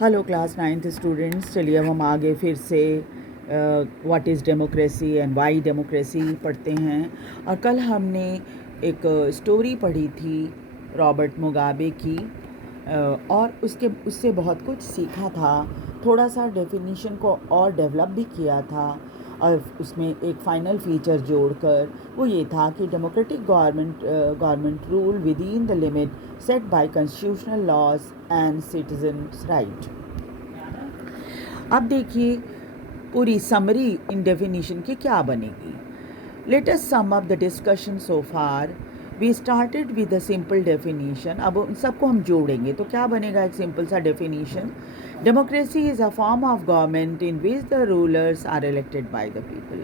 Hello class 9th students, चलिए अब हम आगे फिर से what is democracy and Y democracy पढ़ते हैं। और कल हमने एक स्टोरी पढ़ी थी रॉबर्ट मुगाबे की, और उससे बहुत कुछ सीखा था। थोड़ा सा डेफिनीशन को और डेवलप भी किया था, और उसमें एक फाइनल फीचर जोड़कर वो ये था कि democratic government rule within the limit set by constitutional laws and citizens right. अब देखिए पूरी समरी इन डेफिनीशन की क्या बनेगी। Let us sum up the discussion so far. We started with a simple definition. अब उन सबको हम जोड़ेंगे तो क्या बनेगा, एक सिंपल सा definition. Democracy is a form of government in which the rulers are elected by the people.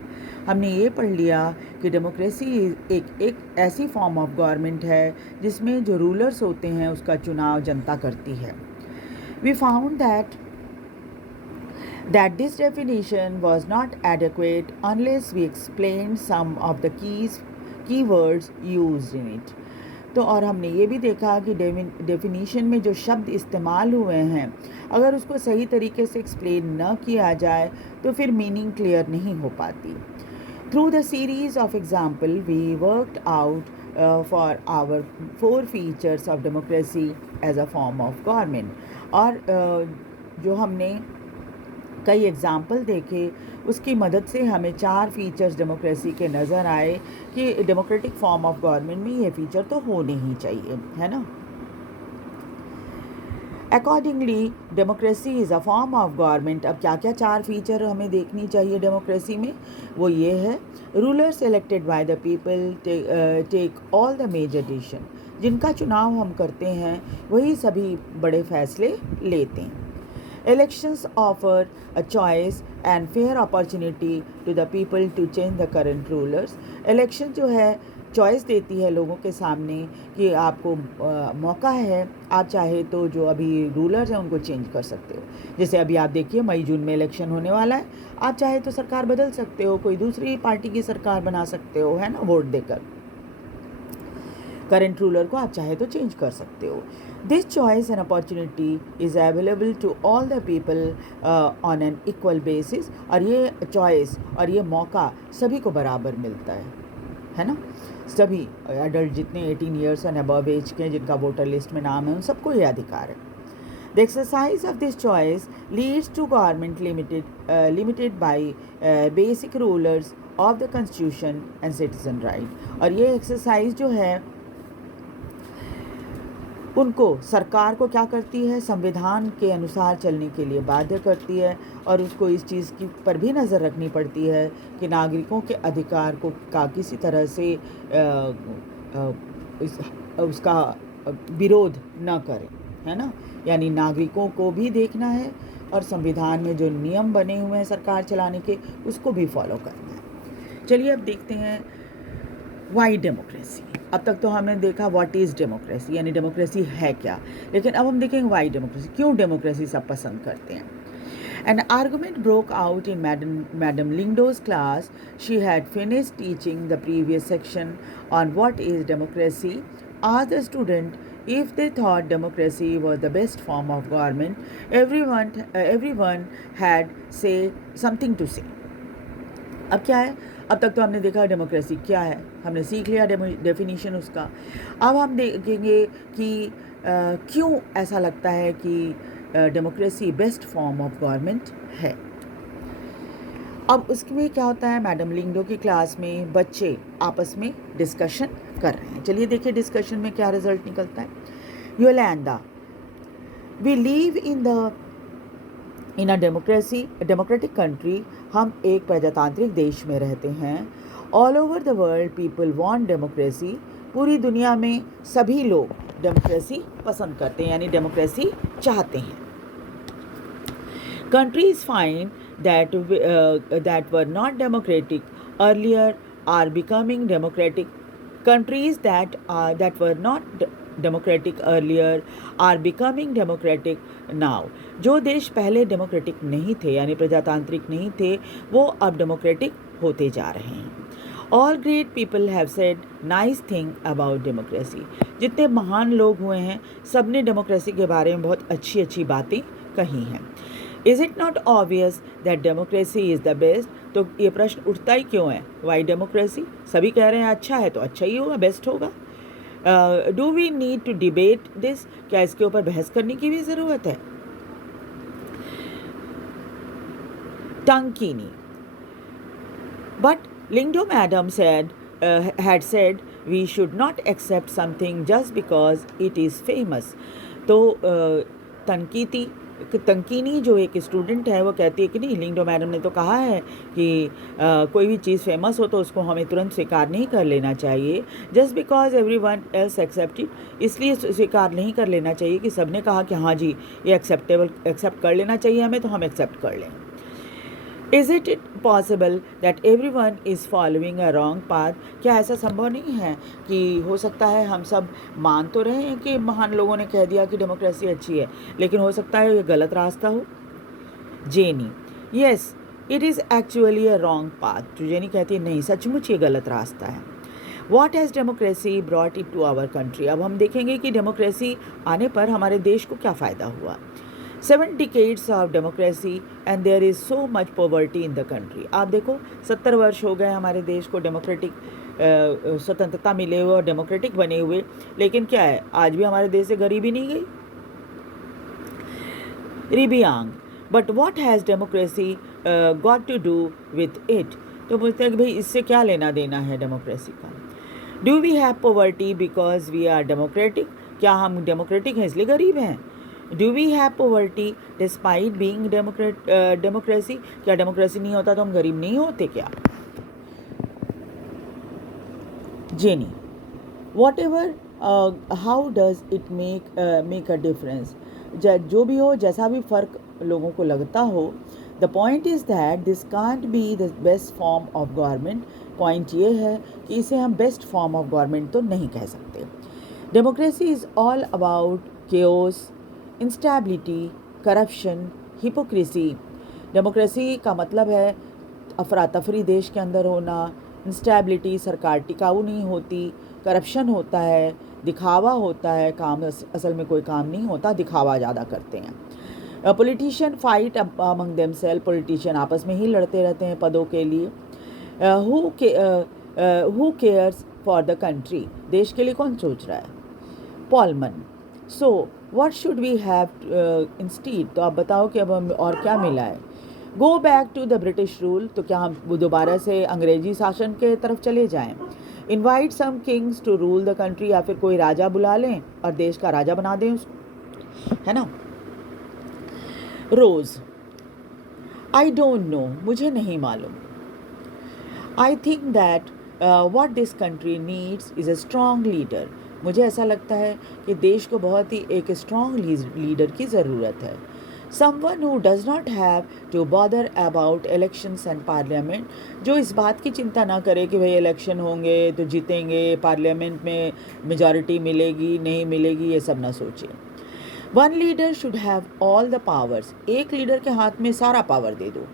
हमने ये पढ़ लिया कि डेमोक्रेसी एक ऐसी फॉर्म ऑफ गवर्नमेंट है जिसमें जो रूलर्स होते हैं उसका चुनाव जनता करती है। We found that this definition was not adequate unless we explained some of the keywords used in it. तो और हमने ये भी देखा कि डेफिनीशन में जो शब्द इस्तेमाल हुए हैं, अगर उसको सही तरीके से एक्सप्लेन न किया जाए तो फिर मीनिंग क्लियर नहीं हो पाती। Through the series of example we worked out for our 4 features of democracy as a form of government. और जो हमने कई एग्जाम्पल देखे उसकी मदद से हमें 4 फीचर्स डेमोक्रेसी के नज़र आए कि डेमोक्रेटिक फॉर्म ऑफ गवर्नमेंट में ये फीचर तो होने ही चाहिए, है ना। Accordingly democracy is a form of government. अब क्या क्या 4 फीचर हमें देखनी चाहिए डेमोक्रेसी में, वो ये है। Rulers elected by the people take all the major decision. जिनका चुनाव हम करते हैं वही सभी बड़े फैसले लेते हैं। Elections offer a choice and fair opportunity to the people to change the current rulers. Election जो है चॉइस देती है लोगों के सामने कि आपको मौका है, आप चाहे तो जो अभी रूलर्स हैं उनको चेंज कर सकते हो। जैसे अभी आप देखिए मई जून में इलेक्शन होने वाला है, आप चाहे तो सरकार बदल सकते हो, कोई दूसरी पार्टी की सरकार बना सकते हो, है ना, वोट देकर। करंट रूलर को आप चाहे तो चेंज कर सकते हो। This choice and opportunity is available to all the people on an equal basis. और ये चॉइस और ये मौका सभी को बराबर मिलता है ना। सभी एडल्ट जितने 18 ईयर्स एंड अबव एज के जिनका वोटर लिस्ट में नाम है उन सबको ये अधिकार है। The exercise of this choice leads to government limited by basic rulers of the constitution and citizen right. और ये एक्सरसाइज जो है उनको सरकार को क्या करती है, संविधान के अनुसार चलने के लिए बाध्य करती है। और उसको इस चीज़ की पर भी नज़र रखनी पड़ती है कि नागरिकों के अधिकार को का किसी तरह से उसका विरोध न करें, है ना। यानी नागरिकों को भी देखना है और संविधान में जो नियम बने हुए हैं सरकार चलाने के उसको भी फॉलो करना है। चलिए अब देखते हैं वाई डेमोक्रेसी। अब तक तो हमने देखा व्हाट इज़ डेमोक्रेसी, यानी डेमोक्रेसी है क्या, लेकिन अब हम देखेंगे वाई डेमोक्रेसी, क्यों डेमोक्रेसी सब पसंद करते हैं। An argument broke out in Madam Lingdo's class. She had finished teaching the previous section on what is democracy. Asked the student if they thought democracy was the best form of government. Everyone had say something to say. अब क्या है, अब तक तो हमने देखा democracy क्या है, हमने सीख लिया डेफिनीशन उसका। अब हम देखेंगे कि क्यों ऐसा लगता है कि democracy best form of government है। अब उसमें क्या होता है, मैडम लिंगडो की क्लास में बच्चे आपस में डिस्कशन कर रहे हैं। चलिए देखिए डिस्कशन में क्या रिजल्ट निकलता है। Yolanda, we live in a democratic country. हम एक प्रजातांत्रिक देश में रहते हैं। All over the world people want democracy. पूरी दुनिया में सभी लोग डेमोक्रेसी पसंद करते हैं, यानी डेमोक्रेसी चाहते हैं। Countries find that were not democratic earlier are becoming democratic. Countries that were not democratic earlier are becoming democratic now. जो देश पहले डेमोक्रेटिक नहीं थे यानी प्रजातांत्रिक नहीं थे वो अब डेमोक्रेटिक होते जा रहे हैं। All great people have said nice thing about democracy. जितने महान लोग हुए हैं सब ने डेमोक्रेसी के बारे में बहुत अच्छी अच्छी बातें कहीं है। Is it not obvious that democracy is the best? तो ये प्रश्न उठता ही क्यों है, वाई डेमोक्रेसी? सभी कह रहे हैं अच्छा है तो अच्छा ही होगा, बेस्ट होगा। Do we need to debate this? क्या इसके ऊपर बहस करने की भी ज़रूरत है? Tankini. But Lingdom Adam had said we should not accept something just because it is famous. तो तंकीनी जो एक स्टूडेंट है वो कहती है कि नहीं, लिंगडो मैडम ने तो कहा है कि कोई भी चीज़ फेमस हो तो उसको हमें तुरंत स्वीकार नहीं कर लेना चाहिए, just because everyone else accepted, इसलिए स्वीकार नहीं कर लेना चाहिए कि सबने कहा कि हाँ जी ये एक्सेप्ट कर लेना चाहिए हमें, तो हम एक्सेप्ट कर लें। Is it possible that everyone is following a wrong path? क्या ऐसा संभव नहीं है कि हो सकता है हम सब मान तो रहे हैं कि महान लोगों ने कह दिया कि डेमोक्रेसी अच्छी है, लेकिन हो सकता है ये गलत रास्ता हो? Jenny, yes it is actually a wrong path. तो जेनी कहती है नहीं, सचमुच ये गलत रास्ता है। What has democracy brought it to our country? अब हम देखेंगे कि डेमोक्रेसी आने पर हमारे देश को क्या फ़ायदा हुआ। 7 decades of democracy and there is so much poverty in the country. आप देखो 70 वर्ष हो गए हमारे देश को डेमोक्रेटिक स्वतंत्रता मिले हुए और डेमोक्रेटिक बने हुए, लेकिन क्या है, आज भी हमारे देश से गरीबी नहीं गई। Ribiang, but what has democracy got to do with it? तो बोलते हैं कि भाई इससे क्या लेना देना है डेमोक्रेसी का। Do we have poverty because we are democratic? क्या हम डेमोक्रेटिक हैं इसलिए गरीब हैं? Do we have poverty despite being democracy? क्या डेमोक्रेसी नहीं होता तो हम गरीब नहीं होते क्या? Jenny, whatever how does it make a difference? जो भी हो, जैसा भी फ़र्क लोगों को लगता हो, the point is that this can't be the best form of government. Point ये है कि इसे हम बेस्ट फॉर्म ऑफ गवर्नमेंट तो नहीं कह सकते। Democracy is all about chaos, instability, corruption, hypocrisy. Democracy का मतलब है अफरा तफरी देश के अंदर होना, इंस्टेबिलिटी, सरकार टिकाऊ नहीं होती, करप्शन होता है, दिखावा होता है, काम असल में कोई काम नहीं होता, दिखावा ज़्यादा करते हैं। Politician fight among themselves, politician आपस में ही लड़ते रहते हैं पदों के लिए। Who cares for the country? देश के लिए कौन सोच रहा है? Paulman, so what should we have instead? तो आप बताओ कि अब हम और क्या मिला है। Go back to the British rule, तो क्या हम दोबारा से अंग्रेजी शासन के तरफ चले जाएं? Invite some kings to rule the country, या फिर कोई राजा बुला लें और देश का राजा बना दें उसको, है ना। रोज, आई डोंट नो, मुझे नहीं मालूम। I think that what this country needs is a strong leader. मुझे ऐसा लगता है कि देश को बहुत ही एक स्ट्रॉन्ग लीडर की ज़रूरत है। Someone who does not have to bother about elections and parliament, जो इस बात की चिंता ना करे कि भाई इलेक्शन होंगे तो जीतेंगे, पार्लियामेंट में मेजॉरिटी मिलेगी नहीं मिलेगी, ये सब ना सोचे। One leader should have all the powers, एक लीडर के हाथ में सारा पावर दे दो।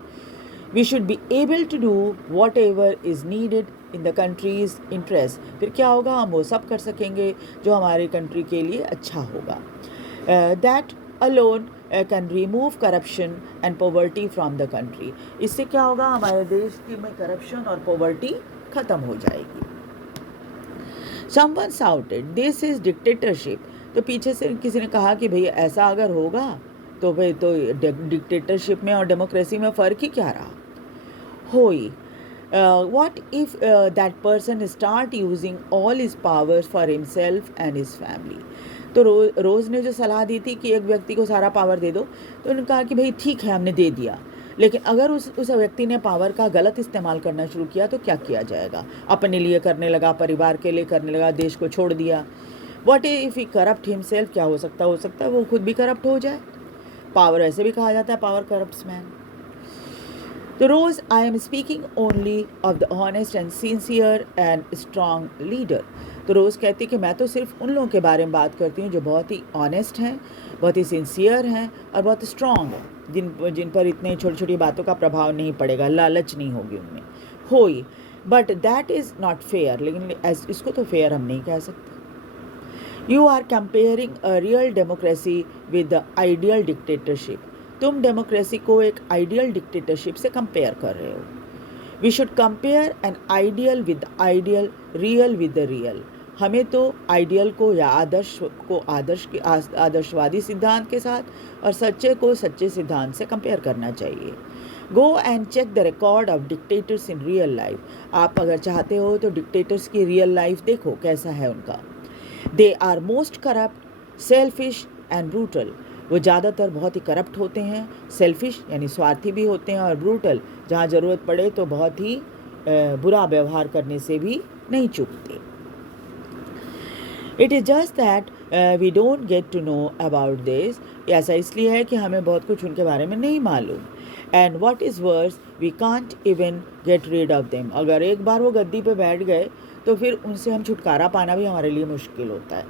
We should be able to do whatever is needed in the country's interest. फिर क्या होगा, हम वो सब कर सकेंगे जो हमारी कंट्री के लिए अच्छा होगा। That alone can remove corruption and poverty from the country. इससे क्या होगा, हमारे देश की में करप्शन और पॉवर्टी ख़त्म हो जाएगी। Someone shouted this is dictatorship, तो पीछे से किसी ने कहा कि भैया ऐसा अगर होगा तो भाई तो डिक्टेटरशिप में और डेमोक्रेसी में फ़र्क ही क्या रहा। होई, what if that person start using all his powers for himself and his family? तो रोज़ ने जो सलाह दी थी कि एक व्यक्ति को सारा पावर दे दो, तो उन्होंने कहा कि भाई ठीक है हमने दे दिया, लेकिन अगर उस व्यक्ति ने पावर का गलत इस्तेमाल करना शुरू किया तो क्या किया जाएगा? अपने लिए करने लगा, परिवार के लिए करने लगा, देश को छोड़ दिया। What if he corrupt himself? क्या हो सकता है वो खुद भी करप्ट हो जाए। पावर ऐसे भी कहा जाता है पावर करप्ट्स मैन। तो Rose I am speaking only of the honest and sincere and strong leader. तो रोज़ कहती है कि मैं तो सिर्फ उन लोगों के बारे में बात करती हूँ जो बहुत ही ऑनेस्ट हैं, बहुत ही सिंसियर हैं और बहुत स्ट्रॉन्ग हैं, जिन पर इतने छोटी छोटी बातों का प्रभाव नहीं पड़ेगा, लालच नहीं होगी उनमें। होई, but that is not fair, लेकिन इसको तो फेयर हम नहीं कह सकते। You are comparing a real democracy with the ideal dictatorship. तुम डेमोक्रेसी को एक आइडियल डिक्टेटरशिप से कंपेयर कर रहे हो। We should compare an ideal with ideal, real with the real. हमें तो आइडियल को या आदर्श को आदर्शवादी सिद्धांत के साथ और सच्चे को सच्चे सिद्धांत से कंपेयर करना चाहिए। Go and check the record of dictators in real life. आप अगर चाहते हो तो डिक्टेटर्स की रियल लाइफ देखो कैसा है उनका। They are most corrupt, selfish and brutal. वो ज़्यादातर बहुत ही करप्ट होते हैं, सेल्फिश यानी स्वार्थी भी होते हैं, और ब्रूटल जहाँ ज़रूरत पड़े तो बहुत ही बुरा व्यवहार करने से भी नहीं चूकते। It is just that we don't get to know about this. ऐसा इसलिए है कि हमें बहुत कुछ उनके बारे में नहीं मालूम। And what is worse, we can't even get rid of them. अगर एक बार वो गद्दी पे बैठ गए तो फिर उनसे हम छुटकारा पाना भी हमारे लिए मुश्किल होता है।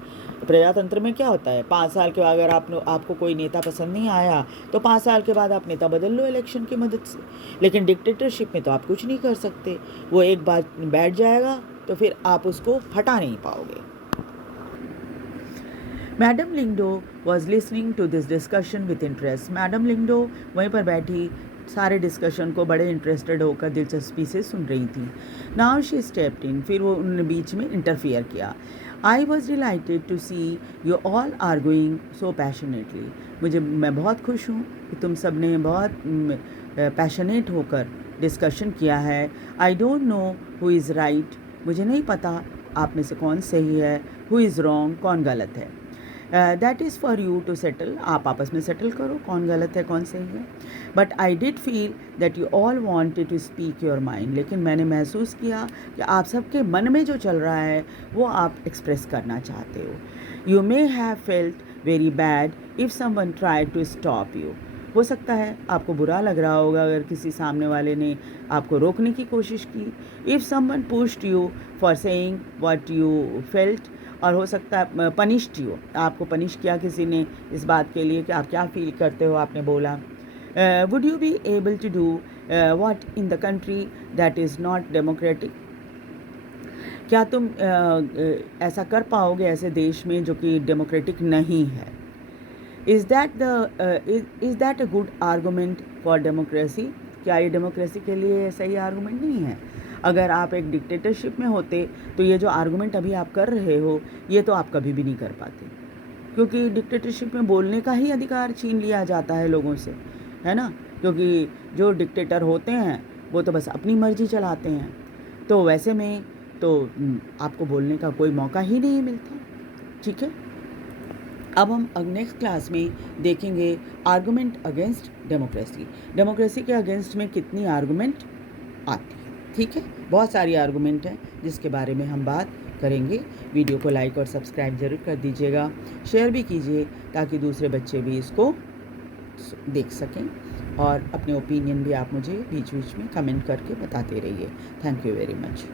प्रजातंत्र में क्या होता है, 5 साल के बाद अगर आपको कोई नेता पसंद नहीं आया तो 5 साल के बाद आप नेता बदल लो इलेक्शन की मदद से। लेकिन डिक्टेटरशिप में तो आप कुछ नहीं कर सकते। वो एक बार बैठ जाएगा तो फिर आप उसको हटा नहीं पाओगे। Madam Lyngdoh was listening to this discussion with interest. Madam Lyngdoh वहीं पर बैठी सारे डिस्कशन को बड़े इंटरेस्टेड होकर दिलचस्पी से सुन रही थी। नाउ शी स्टेप्ड इन, फिर वो उन बीच में इंटरफियर किया। I was delighted to see you all arguing so passionately. मैं बहुत खुश हूँ कि तुम सब ने बहुत पैशनेट होकर डिस्कशन किया है। I don't know who is right. मुझे नहीं पता आप में से कौन सही है, हु इज़ रॉन्ग, कौन गलत है। That is for you to settle. आप आपस में सेटल करो कौन गलत है कौन सही है। But I did feel that you all wanted to speak your mind. लेकिन मैंने महसूस किया कि आप सबके मन में जो चल रहा है वो आप एक्सप्रेस करना चाहते हो। You may have felt very bad if someone tried to stop you. हो सकता है आपको बुरा लग रहा होगा अगर किसी सामने वाले ने आपको रोकने की कोशिश की। If someone pushed you for saying what you felt, और हो सकता है पनिश्ड यू, आपको पनिश किया किसी ने इस बात के लिए कि आप क्या फील करते हो, आपने बोला। Would you be able to do what in the country that is not democratic. क्या तुम ऐसा कर पाओगे ऐसे देश में जो कि डेमोक्रेटिक नहीं है। Is that a good argument for democracy. क्या ये डेमोक्रेसी के लिए सही आर्गूमेंट नहीं है। अगर आप एक डिक्टेटरशिप में होते तो ये जो आर्गूमेंट अभी आप कर रहे हो ये तो आप कभी भी नहीं कर पाते, क्योंकि डिक्टेटरशिप में बोलने का ही अधिकार छीन लिया जाता है लोगों से, है ना। क्योंकि जो डिक्टेटर होते हैं वो तो बस अपनी मर्जी चलाते हैं, तो वैसे में तो आपको बोलने का कोई मौका ही नहीं मिलता। ठीक है, अब हम नेक्स्ट क्लास में देखेंगे आर्गूमेंट अगेंस्ट डेमोक्रेसी। डेमोक्रेसी के अगेंस्ट में कितनी आर्गूमेंट आती है। ठीक है, बहुत सारी आर्गूमेंट हैं जिसके बारे में हम बात करेंगे। वीडियो को लाइक और सब्सक्राइब जरूर कर दीजिएगा, शेयर भी कीजिए ताकि दूसरे बच्चे भी इसको देख सकें, और अपने ओपिनियन भी आप मुझे बीच बीच में कमेंट करके बताते रहिए। Thank you very much.